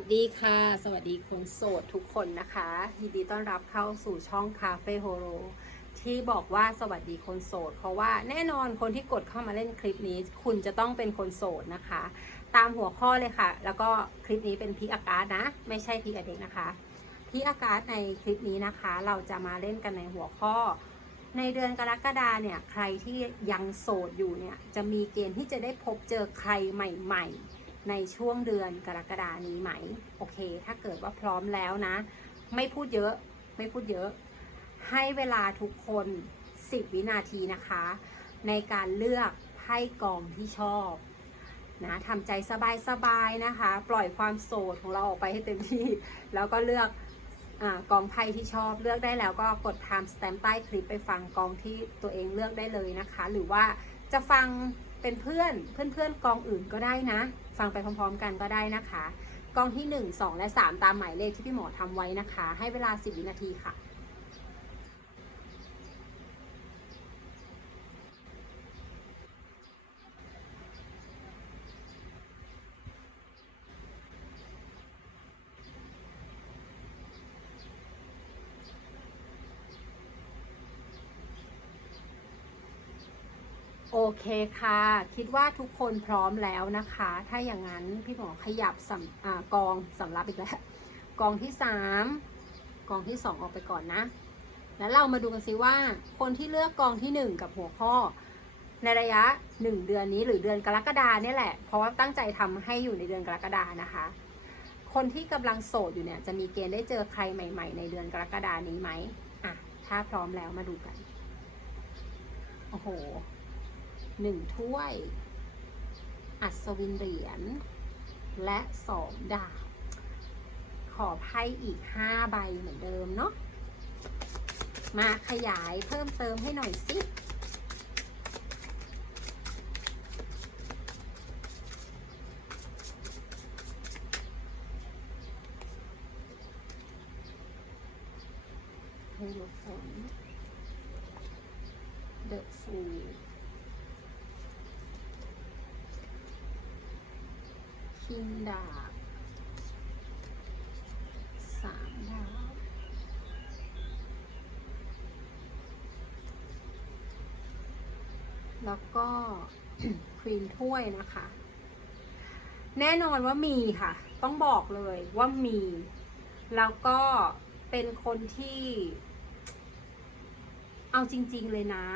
วัสดีค่ะ สวัสดีคนโสดทุกคนนะคะยินดีต้อนรับเข้าสู่ช่องคาเฟ่โฮโ o ที่บอกว่าสวัสดีคนโสด เพราะว่าแน่นอนคนที่กดเข้ามาเล่นคลิปนี้ คุณจะต้องเป็นคนโสดนะคะ ตามหัวข้อเลยค่ะ แล้วก็คลิปนี้เป็นพีอากาศนะ ไม่ใช่พีอเด็กนะคะพีอากาศในคลิปนี้นะคะ เราจะมาเล่นกันในหัวข้อ ในเดือนกรกฎาเนี่ยใครที่ยังโสดอยู่เนี่ยจะมีเกณฑ์ที่จะได้พบเจอใครใหม่ ๆ ในช่วงเดือนกรกฎานี้ไหม โอเค ถ้าเกิดว่าพร้อมแล้วนะ ไม่พูดเยอะไม่พูดเยอะ ให้เวลาทุกคน 10 วินาทีนะคะ ในการเลือกไพ่กองที่ชอบนะทำใจสบายๆนะคะ ปล่อยความโสดของเราออกไปให้เต็มที่ แล้วก็เลือกอกองไพ่ที่ชอบเลือกได้แล้วก็กด time stamp ใต้คลิปไปฟังกองที่ตัวเองเลือกได้เลยนะคะ หรือว่าจะฟังเป็นเพื่อนเพื่อนๆกองอื่นก็ได้นะ ฟังไปพร้อมๆกันก็ได้นะคะ กองที่ 1 2 และ 3 ตามหมายเลขที่พี่หมอทำไว้นะคะ ให้เวลา 10 วินาทีค่ะ โอเคค่ะ คิดว่าทุกคนพร้อมแล้วนะคะ ถ้าอย่างนั้นพี่หมอขยับสำอกองสำรับอีกแล้ว กองที่3กองที่2ออกไปก่อนนะ แล้วเรามาดูกันซิว่า คนที่เลือกกองที่1กับหัวข้อ ในระยะ1เดือนนี้หรือเดือนกรกฎาเนี่ยแหละ เพราะว่าตั้งใจทำให้อยู่ในเดือนกรกฎานะคะ คนที่กำลังโสดอยู่เนี่ยจะมีเกณฑ์ได้เจอใครใหม่ ๆ ในเดือนกรกฎานี้ไหมอะถ้าพร้อมแล้วมาดูกัน โอ้โห หนึ่งถ้วย อัศวินเหรียญ และสองดาบ ขอไพ่อีกห้าใบเหมือนเดิมเนาะ มาขยายเพิ่มเติมให้หน่อยสิเฮโรฟนเดอะฟู คิงดาบสามดาวแล้วก็ควีนถ้วยนะคะ แน่นอนว่ามีค่ะ ต้องบอกเลยว่ามี แล้วก็เป็นคนที่ เอาจริง ๆเลยนะ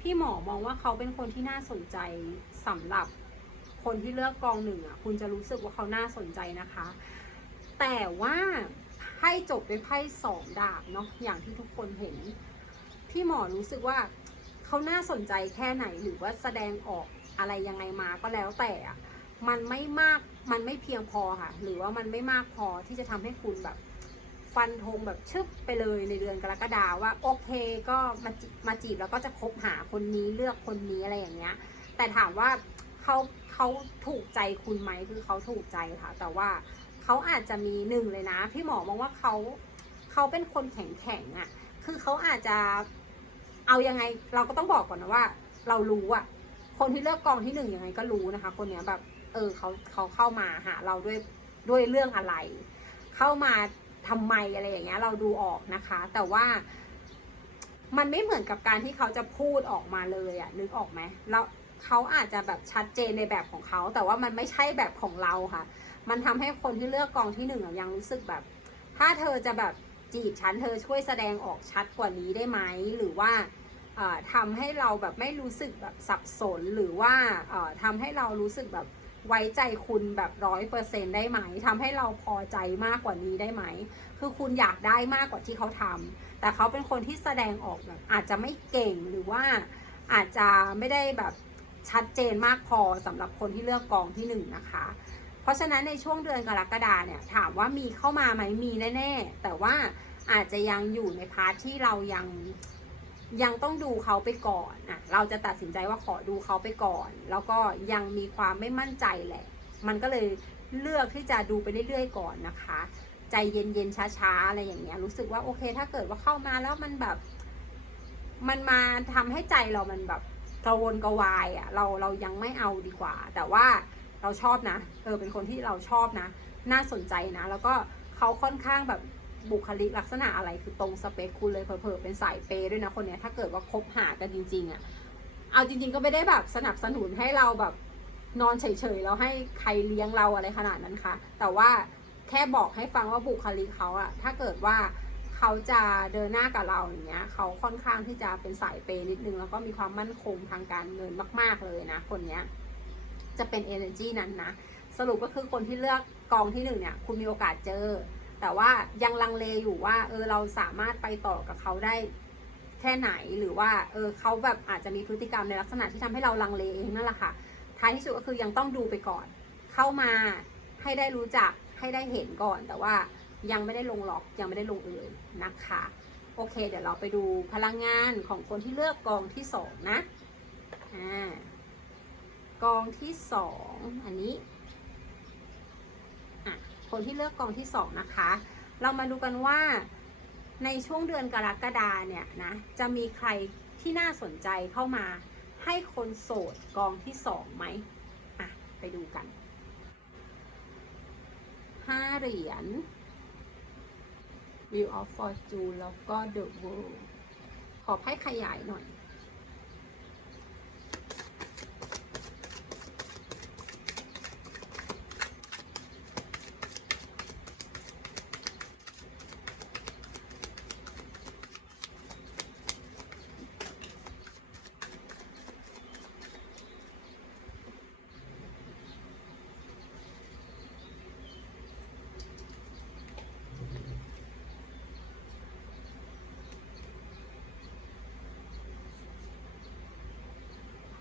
พี่หมอมองว่าเขาเป็นคนที่น่าสนใจสำหรับ คนที่เลือกกองหนึ่งอะคุณจะรู้สึกว่าเขาน่าสนใจนะคะ แต่ว่าให้จบด้วยไพ่สองดาบเนาะอย่างที่ทุกคนเห็น พี่หมอรู้สึกว่าเขาน่าสนใจแค่ไหนหรือว่าแสดงออกอะไรยังไงมาก็แล้วแต่อะมันไม่มากมันไม่เพียงพอค่ะ หรือว่ามันไม่มากพอที่จะทำให้คุณแบบฟันธงแบบชึบไปเลยในเดือนกรกฎาว่าโอเคก็มาจีมาจีบแล้วก็จะคบหาคนนี้เลือกคนนี้อะไรอย่างเงี้ย แต่ถามว่า เขาเขาถูกใจคุณไหมคือเขาถูกใจค่ะ แต่ว่าเขาอาจจะมีหนึ่งเลยนะ พี่หมอมองว่าเขาเขาเป็นคนแข็งแข็งอะ่ะ คือเขาอาจจะเอายังไงเราก็ต้องบอกก่อนนะว่า เรารู้อะคนที่เลือกกองที่หนึ่งยังไงก็รู้นะคะ คนเนี้ยแบบ เออเขาเขาเข้ามาหาเราด้วยด้วยเรื่องอะไร เข้ามาทำไมอะไรอย่างเงี้ย เราดูออกนะคะ แต่ว่ามันไม่เหมือนกับการที่เขาจะพูดออกมาเลยอะนึกออกไหมแล้ว เขาอาจจะแบบชัดเจนในแบบของเขา แต่ว่ามันไม่ใช่แบบของเราค่ะ มันทำให้คนที่เลือกกองที่หนึ่งยังรู้สึกแบบ ถ้าเธอจะแบบจีบฉันเธอช่วยแสดงออกชัดกว่านี้ได้ไหมหรือว่าเอ่อทำให้เราแบบไม่รู้สึกแบบสับสนหรือว่าเอ่อทำให้เรารู้สึกแบบไว้ใจคุณแบบร้อยเปอร์เซ็นได้ไหมทำให้เราพอใจมากกว่านี้ได้ไหม คือคุณอยากได้มากกว่าที่เขาทำแต่เขาเป็นคนที่แสดงออกแบบอาจจะไม่เก่งหรือว่าอาจจะไม่ได้แบบ ชัดเจนมากพอสำหรับคนที่เลือกกองที่หนึ่งนะคะ เพราะฉะนั้นในช่วงเดือนกรกฎาเนี่ยถามว่ามีเข้ามาไหมมีแน่ๆ แต่ว่าอาจจะยังอยู่ในพาร์ทที่เรายังยังต้องดูเขาไปก่อนอะเราจะตัดสินใจว่าขอดูเขาไปก่อน แล้วก็ยังมีความไม่มั่นใจแหละ มันก็เลยเลือกที่จะดูไปเรื่อยๆก่อนนะคะ ใจเย็นๆช้าๆอะไรอย่างเงี้ยรู้สึกว่าโอเค ถ้าเกิดว่าเข้ามาแล้วมันแบบ มันมาทำให้ใจเรามันแบบ กระวนกระวายอะ่ะเราเรายังไม่เอาดีกว่า แต่ว่าเราชอบนะเออเป็นคนที่เราชอบนะ น่าสนใจนะ แล้วก็เขาค่อนข้างแบบบุคลิกลักษณะอะไรคือตรงสเปคคุณเลยเผลอๆเป็นสายเปย์ด้วยนะคนเนี้ยถ้าเกิดว่าคบหากันจริงๆอะ่ะเอาจริง ๆ ก็ไม่ได้แบบสนับสนุนให้เราแบบนอนเฉยๆแล้วให้ใครเลี้ยงเราอะไรขนาดนั้นค่ะ แต่ว่าแค่บอกให้ฟังว่าบุคลิกเขาอะถ้าเกิดว่า เขาจะเดินหน้ากับเราอย่างเงี้ยเขาค่อนข้างที่จะเป็นสายเปย์นิดนึงแล้วก็มีความมั่นคงทางการเงินมาก ๆเลยนะ คนเนี้ยจะเป็น energy นั้นนะ สรุปก็คือคนที่เลือกกองที่หนึ่งเนี่ยคุณมีโอกาสเจอ แต่ว่ายังลังเลอยู่ว่าเออเราสามารถไปต่อกับเขาได้แค่ไหนหรือว่าเออเขาแบบอาจจะมีพฤติกรรมในลักษณะที่ทำให้เราลังเลเองนั่นแหละค่ะ ท้ายที่สุดก็คือยังต้องดูไปก่อน เข้ามาให้ได้รู้จักให้ได้เห็นก่อนแต่ว่า ยังไม่ได้ลงล็อกยังไม่ได้ลงเอยนะคะ โอเค เดี๋ยวเราไปดูพลังงานของคนที่เลือกกองที่สองนะอ่ากองที่สองอันนี้อะคนที่เลือกกองที่สองนะคะ เรามาดูกันว่าในช่วงเดือนกรกฎาเนี่ยนะจะมีใครที่น่าสนใจเข้ามาให้คนโสดกองที่สองไหมอะไปดูกันห้าเหรียญ Wheel of Fortune แล้วก็ The World ขอให้ขยายหน่อย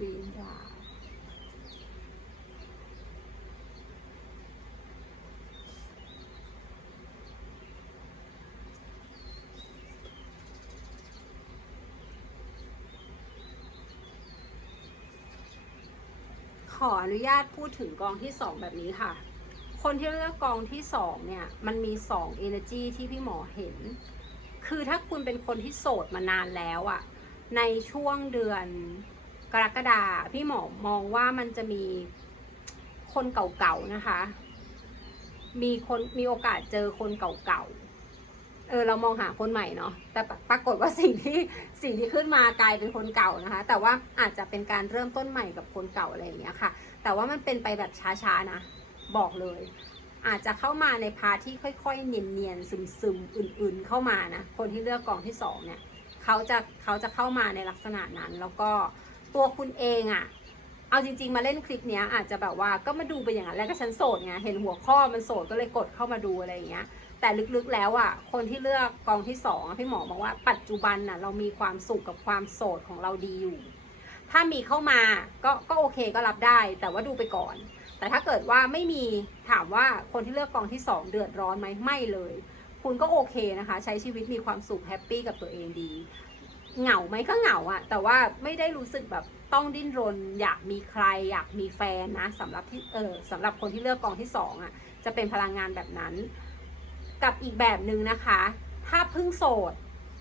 Queen ดาขออนุญาตพูดถึงกองที่สองแบบนี้ค่ะ คนที่เลือกกองที่สองเนี่ย มันมีสอง energy ที่พี่หมอเห็น คือถ้าคุณเป็นคนที่โสดมานานแล้วอะในช่วงเดือน กรกฎาพี่หมอมองว่ามันจะมีคนเก่าๆนะคะ มีคนมีโอกาสเจอคนเก่าๆ เออเรามองหาคนใหม่เนาะ แต่ปรากฏว่าสิ่งที่สิ่งที่ขึ้นมากลายเป็นคนเก่านะคะ แต่ว่าอาจจะเป็นการเริ่มต้นใหม่กับคนเก่าอะไรอย่างเงี้ยค่ะ แต่ว่ามันเป็นไปแบบช้าๆนะ บอกเลย อาจจะเข้ามาในพาร์ทที่ค่อยๆ เนียนๆ ซึมๆ อื่นๆ เข้ามานะ คนที่เลือกกองที่สองเนี่ย เขาจะเขาจะเข้ามาในลักษณะนั้นแล้วก็ ตัวคุณเองอะเอาจริง ๆ มาเล่นคลิปเนี้ยอาจจะแบบว่าก็มาดูไปอย่างนั้นแล้วก็ฉันโสดไงเห็นหัวข้อมันโสดก็เลยกดเข้ามาดูอะไรอย่างเงี้ย แต่ลึกๆแล้วอะ่ะคนที่เลือกกองที่สองพี่หมอบอกว่าปัจจุบันน่ะเรามีความสุขกับความโสดของเราดีอยู่ ถ้ามีเข้ามาก็ก็โอเคก็รับได้ แต่ว่าดูไปก่อน แต่ถ้าเกิดว่าไม่มีถามว่าคนที่เลือกกองที่สองเดือดร้อนไหมไม่เลย คุณก็โอเคนะคะ ใช้ชีวิตมีความสุขแฮปปี้กับตัวเองดี เหงาไหมก็เหงาอะแต่ว่าไม่ได้รู้สึกแบบต้องดิ้นรน อยากมีใคร อยากมีแฟนนะสำหรับที่เออสำหรับคนที่เลือกกองที่สองอะจะเป็นพลังงานแบบนั้น กับอีกแบบหนึ่งนะคะ ถ้าเพิ่งโสด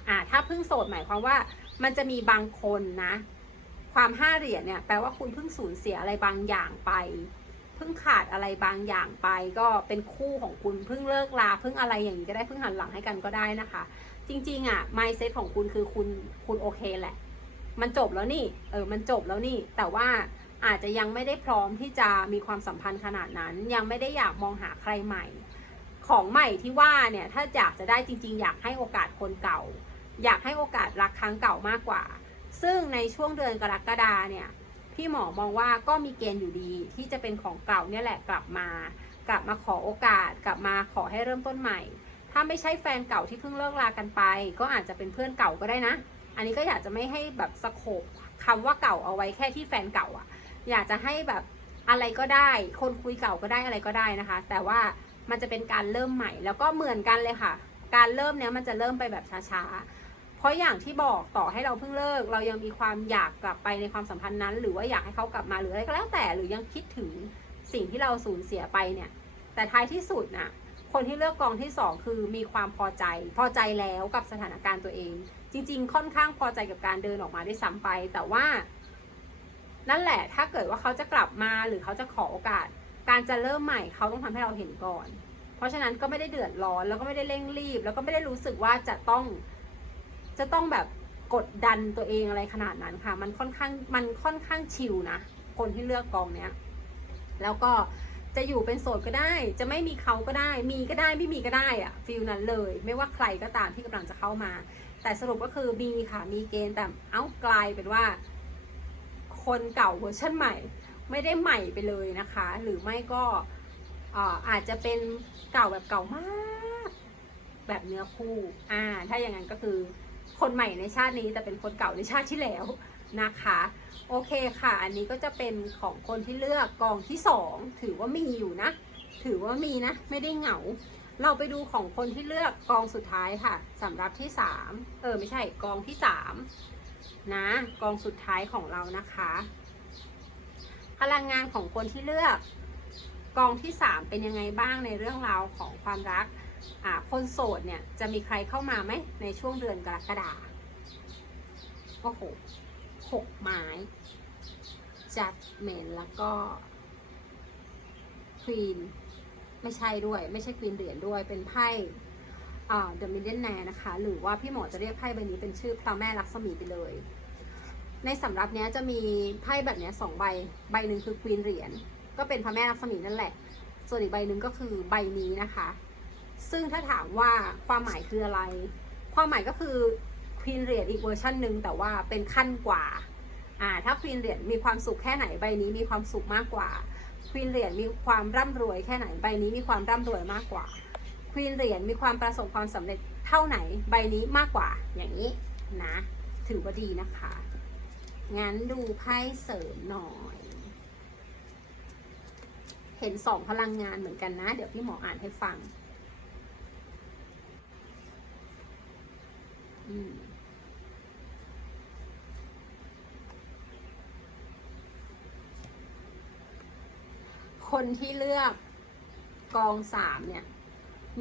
อ่าถ้าเพิ่งโสดหมายความว่ามันจะมีบางคนนะ ความห้าเหรียญเนี่ยแปลว่าคุณเพิ่งสูญเสียอะไรบางอย่างไปเพิ่งขาดอะไรบางอย่างไป ก็เป็นคู่ของคุณเพิ่งเลิกลาเพิ่งอะไรอย่างนี้ก็ได้เพิ่งหันหลังให้กันก็ได้นะคะ จริง ๆ อะ mindset ของคุณคือคุณคุณโอเคแหละ มันจบแล้วนี่ เออ มันจบแล้วนี่ แต่ว่าอาจจะยังไม่ได้พร้อมที่จะมีความสัมพันธ์ขนาดนั้น ยังไม่ได้อยากมองหาใครใหม่ ของใหม่ที่ว่าเนี่ย ถ้าอยากจะได้จริง ๆ อยากให้โอกาสคนเก่า อยากให้โอกาสรักครั้งเก่ามากกว่า ซึ่งในช่วงเดือนกรกฎาเนี่ย พี่หมอมองว่าก็มีเกณฑ์อยู่ดี ที่จะเป็นของเก่าเนี่ยแหละกลับมา กลับมาขอโอกาส กลับมาขอให้เริ่มต้นใหม่ ถ้าไม่ใช่แฟนเก่าที่เพิ่งเลิกลากันไป ก็อาจจะเป็นเพื่อนเก่าก็ได้นะ อันนี้ก็อยากจะไม่ให้แบบสโคบคำว่าเก่าเอาไว้แค่ที่แฟนเก่าอะอยากจะให้แบบอะไรก็ได้ คนคุยเก่าก็ได้อะไรก็ได้นะคะ แต่ว่ามันจะเป็นการเริ่มใหม่ แล้วก็เหมือนกันเลยค่ะ การเริ่มเนี้ยมันจะเริ่มไปแบบช้าๆ เพราะอย่างที่บอกต่อให้เราเพิ่งเลิก เรายังมีความอยากกลับไปในความสัมพันธ์นั้น หรือว่าอยากให้เขากลับมาหรืออะไรก็แล้วแต่หรือยังคิดถึงสิ่งที่เราสูญเสียไปเนี่ย แต่ท้ายที่สุดน่ะ คนที่เลือกกองที่สองคือมีความพอใจ พอใจแล้วกับสถานการณ์ตัวเอง จริง ๆ ค่อนข้างพอใจกับการเดินออกมาได้ซ้ำไป แต่ว่า นั่นแหละ ถ้าเกิดว่าเขาจะกลับมาหรือเขาจะขอโอกาส การจะเริ่มใหม่เขาต้องทำให้เราเห็นก่อน เพราะฉะนั้นก็ไม่ได้เดือดร้อนแล้วก็ไม่ได้เร่งรีบ แล้วก็ไม่ได้รู้สึกว่าจะต้อง จะต้องแบบกดดันตัวเองอะไรขนาดนั้นค่ะ มันค่อนข้างมันค่อนข้างชิลนะคนที่เลือกกองเนี้ย แล้วก็ จะอยู่เป็นโสดก็ได้ จะไม่มีเขาก็ได้ มีก็ได้ไม่มีก็ได้อะฟิลนั้นเลย ไม่ว่าใครก็ตามที่กำลังจะเข้ามา แต่สรุปก็คือมีค่ะ มีเกณฑ์แต่เอ้ากลายเป็นว่า คนเก่าเวอร์ชันใหม่ ไม่ได้ใหม่ไปเลยนะคะ หรือไม่ก็ออาจจะเป็นเก่าแบบเก่ามาก แบบเนื้อคู่ อ่า ถ้าอย่างนั้นก็คือคนใหม่ในชาตินี้แต่เป็นคนเก่าในชาติที่แล้ว นะคะ โอเคค่ะ อันนี้ก็จะเป็นของคนที่เลือกกองที่สองถือว่ามีอยู่นะ ถือว่ามีนะ ไม่ได้เหงา เราไปดูของคนที่เลือกกองสุดท้ายค่ะสำหรับที่สามเออไม่ใช่กองที่สามนะกองสุดท้ายของเรานะคะ พลังงานของคนที่เลือกกองที่สามเป็นยังไงบ้างในเรื่องราวของความรักอ่าคนโสดเนี่ยจะมีใครเข้ามาไหมในช่วงเดือนกรกฎาคมโอ้โห หกไม้จัดเมนแล้วก็ควีนไม่ใช่ด้วย ไม่ใช่ควีนเหรียญด้วยเป็นไพ่อ่า The Millionaire นะคะ หรือว่าพี่หมอจะเรียกไพ่ใบนี้เป็นชื่อพระแม่ลักษมีไปเลย ในสำรับเนี้ยจะมีไพ่แบบเนี้ยสองใบ ใบหนึ่งคือควีนเหรียญก็เป็นพระแม่ลักษมีนั่นแหละ ส่วนอีกใบหนึ่งก็คือใบนี้นะคะ ซึ่งถ้าถามว่าความหมายคืออะไร ความหมายก็คือ ควีนเรียญอีกเวอร์ชันหนึ่งแต่ว่าเป็นขั้นกว่าอ่าถ้าควีนเรียญมีความสุขแค่ไหนใบนี้มีความสุขมากกว่าควีนเหรียญมีความร่ำรวยแค่ไหนใบนี้มีความร่ำรวยมากกว่าควีนเหรียญมีความประสบความสำเร็จเท่าไหนใบนี้มากกว่าอย่างนี้นะถือว่าดีนะคะ งั้นดูไพ่เสริมหน่อย เห็นสองพลังงานเหมือนกันนะ เดี๋ยวพี่หมออ่านให้ฟัง อืม คนที่เลือกกองสามเนี่ย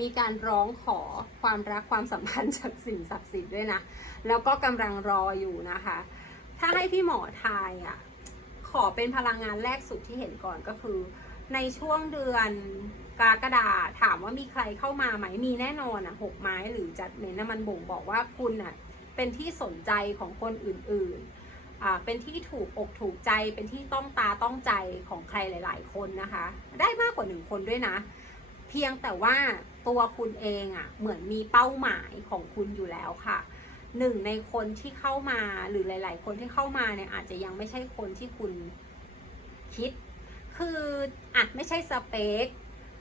มีการร้องขอความรักความสัมพันธ์จากสิ่งศักดิ์สิทธิ์ด้วยนะ แล้วก็กำลังรออยู่นะคะ ถ้าให้พี่หมอทายอะ ขอเป็นพลังงานแรกสุดที่เห็นก่อนก็คือ ในช่วงเดือนกรกฎาถามว่ามีใครเข้ามาไหม มีแน่นอนอะหกไม้หรือจัดเมนนะมันบ่งบอกว่าคุณอะ เป็นที่สนใจของคนอื่นๆ เป็นที่ถูกอกถูกใจ เป็นที่ต้องตาต้องใจของใครหลาย ๆ คนนะคะ ได้มากกว่าหนึ่งคนด้วยนะ เพียงแต่ว่าตัวคุณเองอะ่ะเหมือนมีเป้าหมายของคุณอยู่แล้วค่ะหนึ่งในคนที่เข้ามาหรือหลาย ๆ คนที่เข้ามาเนี่ยอาจจะยังไม่ใช่คนที่คุณคิด คืออะไม่ใช่สเปค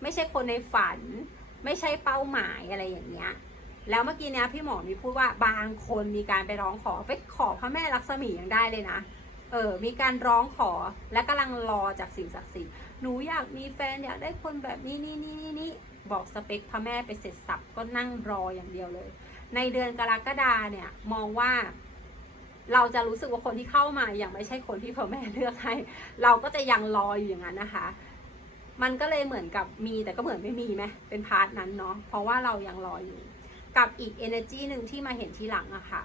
ไม่ใช่คนในฝัน ไม่ใช่เป้าหมายอะไรอย่างเงี้ย แล้วเมื่อกี้เนี้ยพี่หมอมีพูดว่าบางคนมีการไปร้องขอไปขอพระแม่ลักษมียังได้เลยนะ เออ มีการร้องขอและกำลังรอจากสิ่งศักดิ์สิทธิ์หนูอยากมีแฟนอยากได้คนแบบนี้นี่นี่นี่นี่บอกสเปคพระแม่ไปเสร็จสับก็นั่งรออย่างเดียวเลย ในเดือนกรกฎาเนี่ยมองว่า เราจะรู้สึกว่าคนที่เข้ามาอยังไม่ใช่คนที่พระแม่เลือกให้ เราก็จะยังรออยู่อย่างนั้นนะคะมันก็เลยเหมือนกับมีแต่ก็เหมือนไม่มีไหมเป็นพาร์ทนั้นเนาะเพราะว่าเรายังรออยู่ กับอีก energy หนึ่งที่มาเห็นทีหลังอะค่ะ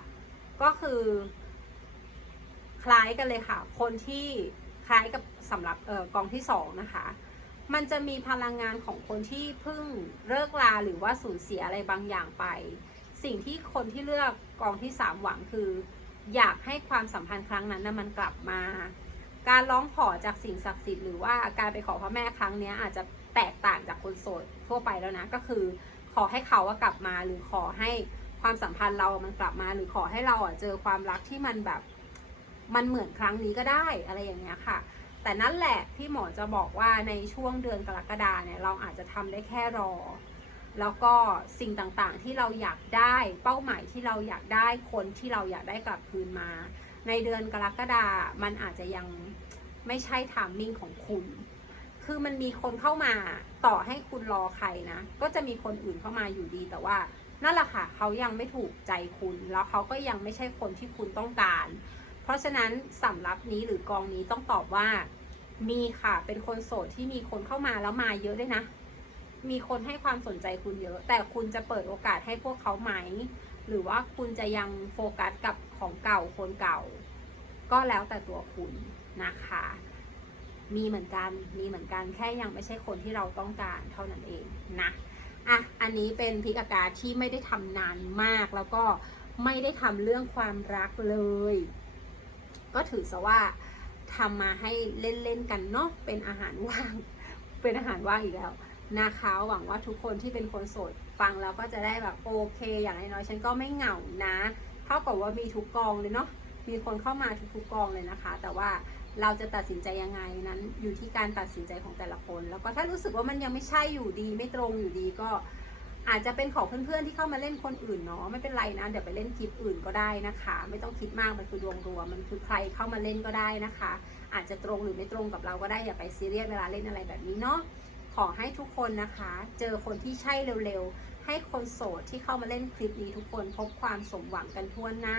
ก็คือ คล้ายกันเลยค่ะ คนที่คล้ายกับสำหรับเออกองที่สองนะคะ มันจะมีพลังงานของคนที่เพิ่งเลิกลาหรือว่าสูญเสียอะไรบางอย่างไป สิ่งที่คนที่เลือกกองที่สามหวังคือ อยากให้ความสัมพันธ์ครั้งนั้นนะมันกลับมา การร้องขอจากสิ่งศักดิ์สิทธิ์หรือว่าการไปขอพระแม่ครั้งนี้อาจจะแตกต่างจากคนโสดทั่วไปแล้วนะก็คือ ขอให้เขาอะกลับมาหรือขอให้ความสัมพันธ์เรามันกลับมา หรือขอให้เราอะเจอความรักที่มันแบบ มันเหมือนครั้งนี้ก็ได้อะไรอย่างเงี้ยค่ะ แต่นั่นแหละพี่หมอจะบอกว่าในช่วงเดือนกรกฎาเนี่ยเราอาจจะทำได้แค่รอ แล้วก็สิ่งต่างๆที่เราอยากได้เป้าหมายที่เราอยากได้คนที่เราอยากได้กลับคืนมา ในเดือนกรกฎามันอาจจะยังไม่ใช่ทามมิ่งของคุณ คือมันมีคนเข้ามาต่อให้คุณรอใครนะ ก็จะมีคนอื่นเข้ามาอยู่ดีแต่ว่านั่นแหละค่ะเขายังไม่ถูกใจคุณ แล้วเขาก็ยังไม่ใช่คนที่คุณต้องการ เพราะฉะนั้นสำรับนี้หรือกองนี้ต้องตอบว่า มีค่ะเป็นคนโสดที่มีคนเข้ามาแล้วมาเยอะด้วยนะ มีคนให้ความสนใจคุณเยอะ แต่คุณจะเปิดโอกาสให้พวกเขาไหม หรือว่าคุณจะยังโฟกัสกับของเก่าคนเก่า ก็แล้วแต่ตัวคุณนะคะ มีเหมือนกันมีเหมือนกันแค่ยังไม่ใช่คนที่เราต้องการเท่านั้นเองนะอะอันนี้เป็นพิกากาที่ไม่ได้ทำนานมากแล้วก็ไม่ได้ทำเรื่องความรักเลย ก็ถือซะว่าทำมาให้เล่นๆกันเนาะเป็นอาหารว่าง เป็นอาหารว่างอีกแล้วนะคะหวังว่าทุกคนที่เป็นคนโสดฟังแล้วก็จะได้แบบโอเค อย่างน้อยๆฉันก็ไม่เหงานะ เท่ากับว่ามีทุกกองเลยเนาะมีคนเข้ามาทุกๆกองเลยนะคะ แต่ว่า เราจะตัดสินใจยังไงนั้น อยู่ที่การตัดสินใจของแต่ละคน แล้วก็ถ้ารู้สึกว่ามันยังไม่ใช่อยู่ดี ไม่ตรงอยู่ดีก็อาจจะเป็นของเพื่อนๆที่เข้ามาเล่นคนอื่นเนาะไม่เป็นไรนะเดี๋ยวไปเล่นคลิปอื่นก็ได้นะคะ ไม่ต้องคิดมากมันคือดวงรวมมันคือใครเข้ามาเล่นก็ได้นะคะ อาจจะตรงหรือไม่ตรงกับเราก็ได้อย่าไปซีเรียสเวลาเล่นอะไรแบบนี้เนาะขอให้ทุกคนนะคะ เจอคนที่ใช่เร็วๆ ให้คนโสดที่เข้ามาเล่นคลิปนี้ทุกคนพบความสมหวังกันทั่วหน้า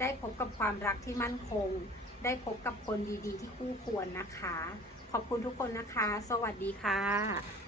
ได้พบกับความรักที่มั่นคง ได้พบกับคนดีๆ ที่คู่ควรนะคะ ขอบคุณทุกคนนะคะ สวัสดีค่ะ